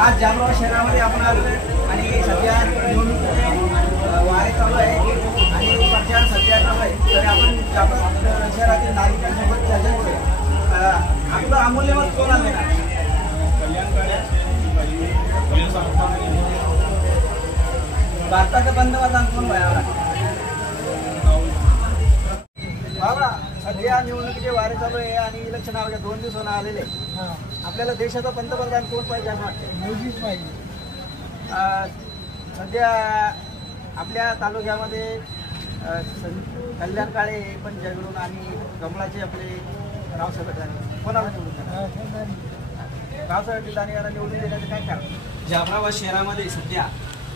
आज जामगाव शहरामध्ये आपण आलो आणि सध्या निवडणुकीचे वारे चालू आहे आणि प्रचार सध्या चालू आहे. तर आपण जामगाव शहरातील नागरिकांसोबत चर्चा करूया. आपलं अमूल्य मत कोणाला देणार? भारताचा पंतप्रधान कोण व्हावा? बाबा, सध्या निवडणुकीचे वारे चालू आहे आणि इलेक्शन अवघ्या 2 दिवस होणं आलेले. आपल्याला देशाचा पंतप्रधान कोण पाहिजे असं वाटतं? मोदीच पाहिजे. सध्या आपल्या तालुक्यामध्ये कल्याण काळे पण जगलून आणि कमळाचे आपले रावसाहेब दानवे कोणाला निवडून देणार? रावसाहेब दानवेला निवडून देण्याचं काय कारण? जाफराबाद शहरामध्ये सध्या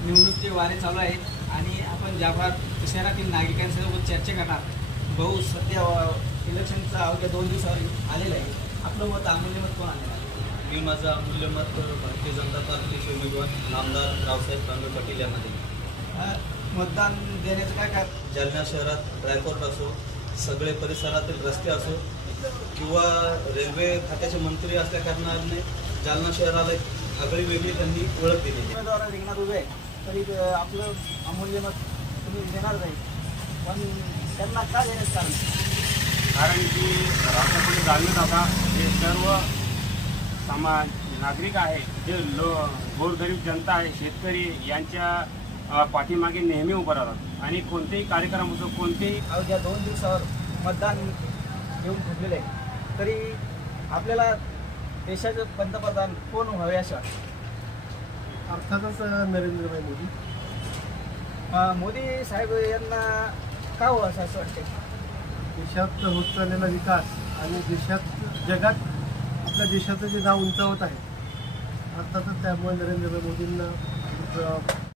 निवडणुकीचे वारे चालू आहेत आणि आपण जाफराबाद शहरातील नागरिकांसोबत चर्चा करणार. भाऊ, सध्या इलेक्शनचा अवघ्या 2 दिवसावर आलेलं आहे. आपलं मत, अमूल्य मत कोण आलेलं आहे? मी माझं अमूल्य मत भारतीय जनता पार्टीचे उमेदवार नामदार रावसाहेब दानवे पाटील यांना मतदान देण्याचं काय कारण? जालना शहरात ट्रायपोर्ट असो, सगळे परिसरातील रस्ते असो किंवा रेल्वे खात्याचे मंत्री असल्या कारणाने जालना शहराला एक आगळी वेगळी त्यांनी ओळख दिली. उमेदवार रिंगणात उभे तरी आपलं अमूल्य मत तुम्ही देणार नाही, पण त्यांना का देण्याचं कारण की राष्ट्रपती दानवे दादा हे सर्व समाज नागरिक आहे, जे गोरगरीब जनता आहे, शेतकरी यांच्या पाठीमागे नेहमी उभं राहतात आणि कोणतेही कार्यक्रम असो, कोणतेही अवघ्या 2 दिवसावर मतदान येऊन ठरलेलं आहे. तरी आपल्याला देशाचे पंतप्रधान कोण व्हावे असं वाटतं? अर्थातच नरेंद्रभाई मोदी. मोदी साहेब यांना का व्हावं असं वाटतं? देशात होत चाललेला विकास आणि देशात जगात आपल्या देशाचं जे नाव उंचावत आहे, अर्थातच त्यामुळे नरेंद्रभाई मोदींना